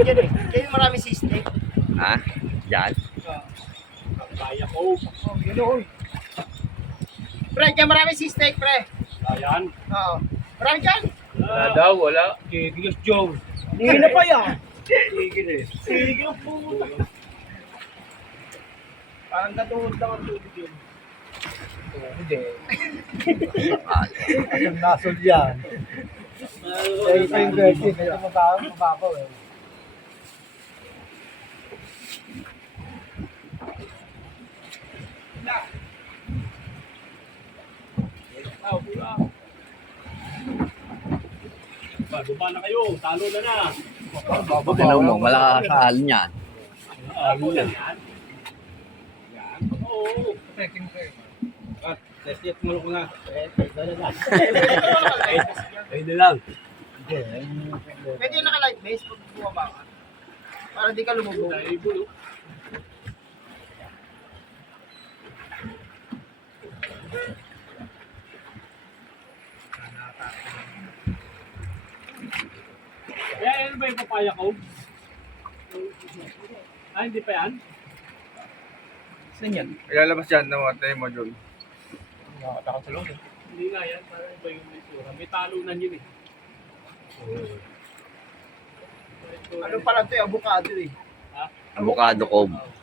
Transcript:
Diyan eh. Kaya yung marami system. Ha? Yan. Kaya ko. Ganoon. Pre, kaya marami system, pre. Ayan. Oo. Marami dyan. Wala daw, wala. Kikilos Joe. Hindi na pa yan. Kikil eh. Sige ang puta. Parang katuhod lang ang tubig yun. Hindi. Ang nasol yan. Eh, isa yung dirty. Medyo mababaw eh. Baba na kayo. Talo na na. Ano mo, malakasaan yan. Talo na yan. Yan. Oo. Test mo na. Ay na lang. Pwede yung naka-light base pag bumaba ka. Para di ka lumubog. Ay, bulo. Kaya yan ba yung papaya ko? Ah, hindi pa yan? Saan yan? Ilalabas yan ng water module. Nakakatakot sa loob eh. Hindi nga yan. Parang iba yung itsura. May talunan yun eh. Ano pala ito yung avocado eh. Ha? Avocado cob. Oo.